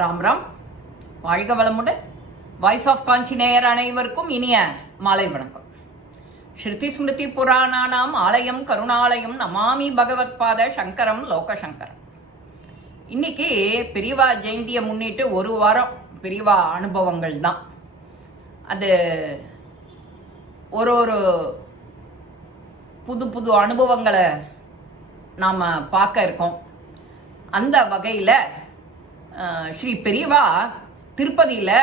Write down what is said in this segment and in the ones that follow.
ராம் ராம். வாழ்க வளமுடன். Voice of காஞ்சி நேயர் அனைவருக்கும் இனிய மாலை வணக்கம். ஸ்ருதி ஸ்மிருதி புராணானாம் ஆலயம் கருணாலயம் நமாமி பகவத் பாத சங்கரம் லோகசங்கரம். இன்னைக்கு பெரியவா ஜெயந்தியை முன்னிட்டு ஒரு வாரம் பெரியவா அனுபவங்கள் தான். அது ஒரு புது புது அனுபவங்களை நாம் பார்க்க இருக்கோம். அந்த வகையில் ஸ்ரீ பெரியவா திருப்பதியில்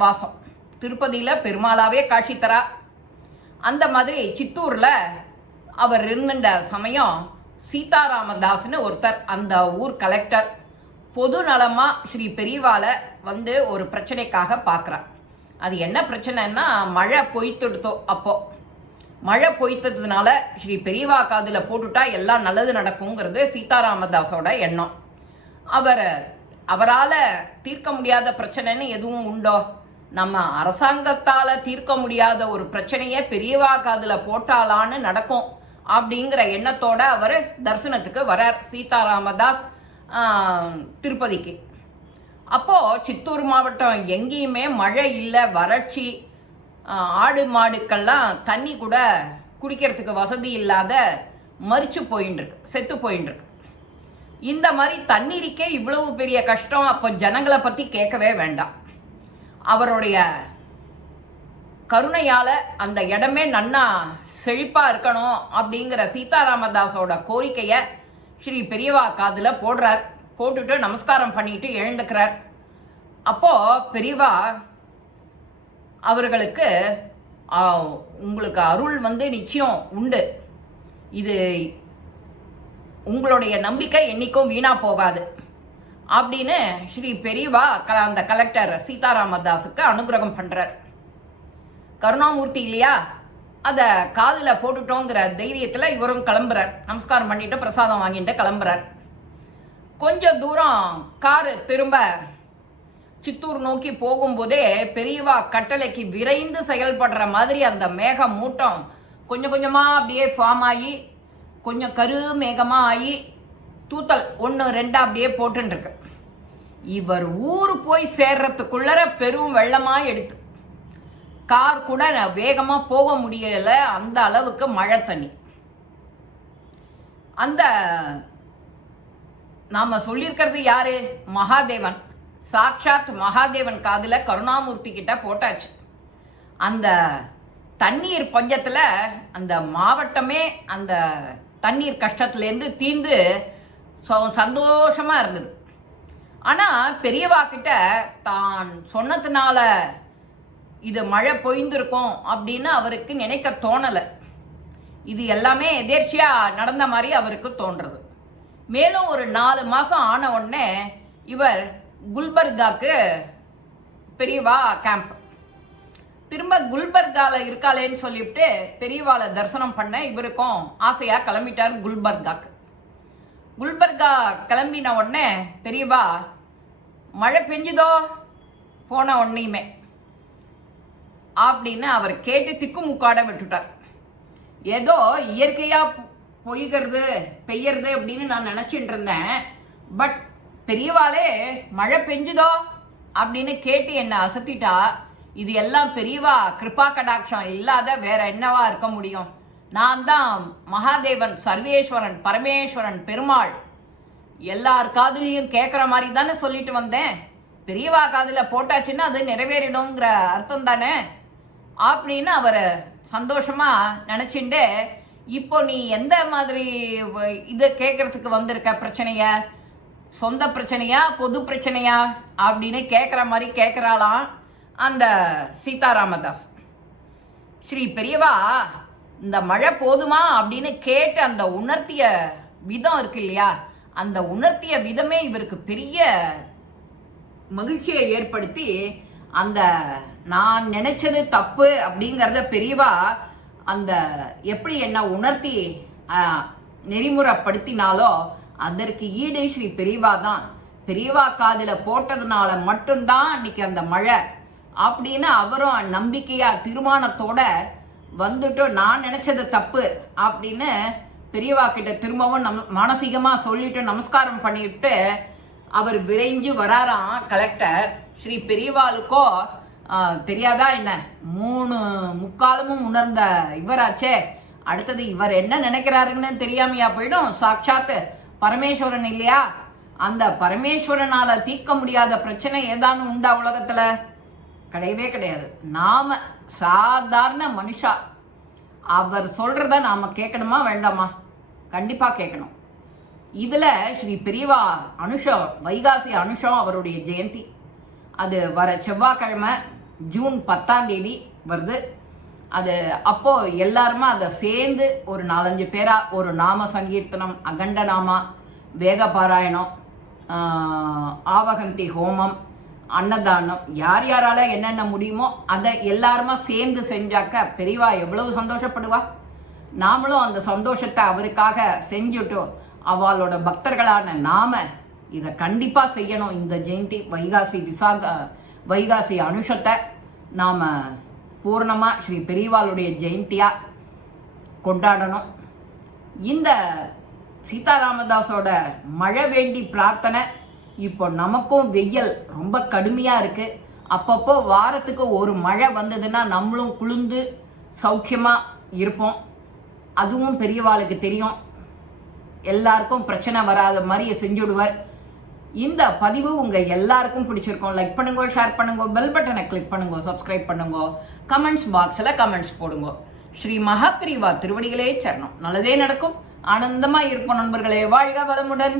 வாசம். திருப்பதியில் பெருமாளாவே காட்சி தரா. அந்த மாதிரி சித்தூரில் அவர் இருந்த சமயம் சீதாராமதாஸ்னு ஒருத்தர், அந்த ஊர் கலெக்டர், பொது நலமாக ஸ்ரீ பெரியவாலை வந்து ஒரு பிரச்சனைக்காக பார்க்குறார். அது என்ன பிரச்சனைன்னா, மழை பொய்த்துடுத்தோ. அப்போது மழை பொய்த்ததுனால ஸ்ரீ பெரியவா காதில் போட்டுட்டா எல்லாம் நல்லது நடக்குங்கிறது சீதாராமதாஸோட எண்ணம். அவரால் தீர்க்க முடியாத பிரச்சனைன்னு எதுவும் உண்டோ? நம்ம அரசாங்கத்தால் தீர்க்க முடியாத ஒரு பிரச்சனையே பெரியவா காதில் போட்டாலான்னு நடக்கும் அப்படிங்கிற எண்ணத்தோட அவர் தரிசனத்துக்கு வரார் சீதாராமதாஸ் திருப்பதிக்கு. அப்போது சித்தூர் மாவட்டம் எங்கேயுமே மழை இல்லை, வறட்சி, ஆடு மாடுக்கெல்லாம் தண்ணி கூட குடிக்கிறதுக்கு வசதி இல்லாத மரிச்சு போயின்ட்டுருக்கு, செத்து போயின்ட்டுருக்கு. இந்த மாதிரி தண்ணீருக்கே இவ்வளவு பெரிய கஷ்டம். அப்போ ஜனங்களை பற்றி கேட்கவே வேண்டாம். அவருடைய கருணையால் அந்த இடமே நன்னா செழிப்பாக இருக்கணும் அப்படிங்கிற சீதாராமதாஸோட கோரிக்கையை ஸ்ரீ பெரியவா காதில் போடுறார். போட்டுட்டு நமஸ்காரம் பண்ணிட்டு எழுந்துக்கிறார். அப்போது பெரியவா அவர்களுக்கு உங்களுக்கு அருள் வந்து நிச்சயம் உண்டு, இது உங்களுடைய நம்பிக்கை என்னைக்கும் வீணா போகாது அப்படின்னு ஸ்ரீ பெரியவா அந்த கலெக்டர் சீதாராமதாஸுக்கு அனுகிரகம் பண்ணுறார். கருணாமூர்த்தி இல்லையா, அதை காதில் போட்டுட்டோங்கிற தைரியத்தில் இவரும் கிளம்புறார். நமஸ்காரம் பண்ணிட்டு பிரசாதம் வாங்கிட்டு கிளம்புறார். கொஞ்சம் தூரம் காரு திரும்ப சித்தூர் நோக்கி போகும்போதே பெரியவா கட்டளைக்கு விரைந்து செயல்படுற மாதிரி அந்த மேக மூட்டம் கொஞ்சம் கொஞ்சமாக அப்படியே ஃபார்ம் ஆகி கொஞ்சம் கரு மேகமாக ஆகி தூத்தல் 1-2 அப்படியே போட்டுருக்கு. இவர் ஊர் போய் சேர்றதுக்குள்ளர பெரும் வெள்ளமாக எடுத்து கார் கூட வேகமாக போக முடியலை, அந்த அளவுக்கு மழை தண்ணி. அந்த நாம் சொல்லியிருக்கிறது யாரு? மகாதேவன். சாக்ஷாத் மகாதேவன் காதில் கருணாமூர்த்தி கிட்ட போட்டாச்சு. அந்த தண்ணீர் பஞ்சத்தில் அந்த மாவட்டமே அந்த தண்ணீர் கஷ்டத்துலேருந்து தீர்ந்து சந்தோஷமாக இருந்தது. ஆனால் பெரியவா கிட்ட தான் சொன்னதுனால இது மழை பொய்ந்திருக்கும் அப்படின்னு அவருக்கு நினைக்க தோணலை. இது எல்லாமே எதேர்ச்சியாக நடந்த மாதிரி அவருக்கு தோன்றது. மேலும் ஒரு 4 மாதம் ஆன உடனே இவர் குல்பர்காக்கு பெரியவா கேம்ப். திரும்ப குல்பர்காவில் இருக்காளேன்னு சொல்லிவிட்டு பெரியவாளை தரிசனம் பண்ண இவருக்கும் ஆசையாக கிளம்பிட்டார் குல்பர்காக்கு. குல்பர்கா கிளம்பின உடனே பெரியவா மழை பெஞ்சுதோ போன உடனேயுமே அப்படின்னு அவர் கேட்டு திக்குமுக்காட விட்டுட்டார். ஏதோ இயற்கையாக பெய்யறது அப்படின்னு நான் நினச்சிட்டு இருந்தேன். பட் பெரியவாளே மழை பெஞ்சுதோ அப்படின்னு கேட்டு என்னை அசத்திட்டா. இது எல்லாம் பெரியவா கிருபா கடாட்சம் இல்லாத வேற என்னவா இருக்க முடியும்? நான் தான் மகாதேவன், சர்வேஸ்வரன், பரமேஸ்வரன், பெருமாள், எல்லார் காதுலையும் கேட்குற மாதிரி தானே சொல்லிட்டு வந்தேன். பெரியவா காதில் போட்டாச்சுன்னா அது நிறைவேறிடுங்கிற அர்த்தம் தானே அப்படின்னு அவர் சந்தோஷமாக நினச்சிண்டு, இப்போ நீ எந்த மாதிரி இதை கேட்குறதுக்கு வந்திருக்க, பிரச்சனைய சொந்த பிரச்சனையா பொது பிரச்சனையா அப்படின்னு கேட்குற மாதிரி கேட்குறாளாம் அந்த சீதாராமதாஸ். ஸ்ரீ பெரியவா இந்த மழை போதுமா அப்படின்னு கேட்டு அந்த உணர்த்திய விதம் இருக்கு இல்லையா, அந்த உணர்த்திய விதமே இவருக்கு பெரிய மகிழ்ச்சியை ஏற்படுத்தி, அந்த நான் நினைச்சது தப்பு அப்படிங்கிறத பெரியவா அந்த எப்படி என்ன உணர்த்தி நெறிமுறைப்படுத்தினாலோ அதற்கு ஈடு ஸ்ரீ பெரியவா தான். பெரியவா காதில் போட்டதுனால மட்டும்தான் அன்னைக்கு அந்த மழை அப்படின்னு அவரும் நம்பிக்கையா தீர்மானத்தோட வந்துட்டு நான் நினைச்சது தப்பு அப்படின்னு பெரியவா கிட்ட திரும்பவும் மானசீகமாக சொல்லிட்டு நமஸ்காரம் பண்ணிவிட்டு அவர் விரைஞ்சு வராராம் கலெக்டர். ஸ்ரீ பெரியவாளுக்கோ தெரியாதா என்ன, 3 முக்காலமும் உணர்ந்த இவராச்சே, அடுத்தது இவர் என்ன நினைக்கிறாருன்னு தெரியாமையா போயிடும். சாட்சாத் பரமேஸ்வரன் இல்லையா, அந்த பரமேஸ்வரனால தீர்க்க முடியாத பிரச்சனை ஏதானு உண்டா உலகத்துல? கிடையவே கிடையாது. நாம சாதாரண மனுஷா, அவர் சொல்றத நாம கேட்கணுமா வேண்டாமா? கண்டிப்பா கேட்கணும். இதுல ஸ்ரீ பெரியவா அனுஷம், வைகாசி அனுஷம் அவருடைய ஜெயந்தி. அது வர செவ்வாய்க்கிழமை ஜூன் 10ஆம் தேதி வருது. அது அப்போ எல்லாருமா அதை சேர்ந்து ஒரு 4-5 பேரா ஒரு நாம சங்கீர்த்தனம், அகண்ட நாமா, வேத பாராயணம், ஆவகந்தி ஹோமம், அன்னதானம், யார் யாரால என்னென்ன முடியுமோ அதை எல்லாருமா சேர்ந்து செஞ்சாக்க பெரியவா எவ்வளவு சந்தோஷப்படுவா. நாமளும் அந்த சந்தோஷத்தை அவருக்காக செஞ்சுட்டு அவளோட பக்தர்களான நாம இதை கண்டிப்பா செய்யணும். இந்த ஜெயந்தி வைகாசி அனுஷத்தை நாம பூர்ணமா ஸ்ரீ பெரியவாளுடைய ஜெயந்தியா கொண்டாடணும். இந்த சீதாராமதாஸோட மழை வேண்டி பிரார்த்தனை. இப்போ நமக்கும் வெயில் ரொம்ப கடுமையா இருக்கு. அப்பப்போ வாரத்துக்கு ஒரு மழை வந்ததுன்னா நம்மளும் குளிர்ந்து சௌக்கியமா இருப்போம். அதுவும் பெரியவாளுக்கு தெரியும். எல்லாருக்கும் பிரச்சனை வராத மாதிரி செஞ்சுடுவார். இந்த பதிவு உங்க எல்லாருக்கும் பிடிச்சிருக்கும். லைக் பண்ணுங்க, ஷேர் பண்ணுங்க, பெல் பட்டனை கிளிக் பண்ணுங்க, சப்ஸ்கிரைப் பண்ணுங்க, கமெண்ட்ஸ் பாக்ஸ்ல கமெண்ட்ஸ் போடுங்க. ஸ்ரீ மகாபிரிவா திருவடிகளே சரணம். நல்லதே நடக்கும். ஆனந்தமா இருக்கும் நண்பர்களே. வாழ்க வளமுடன்.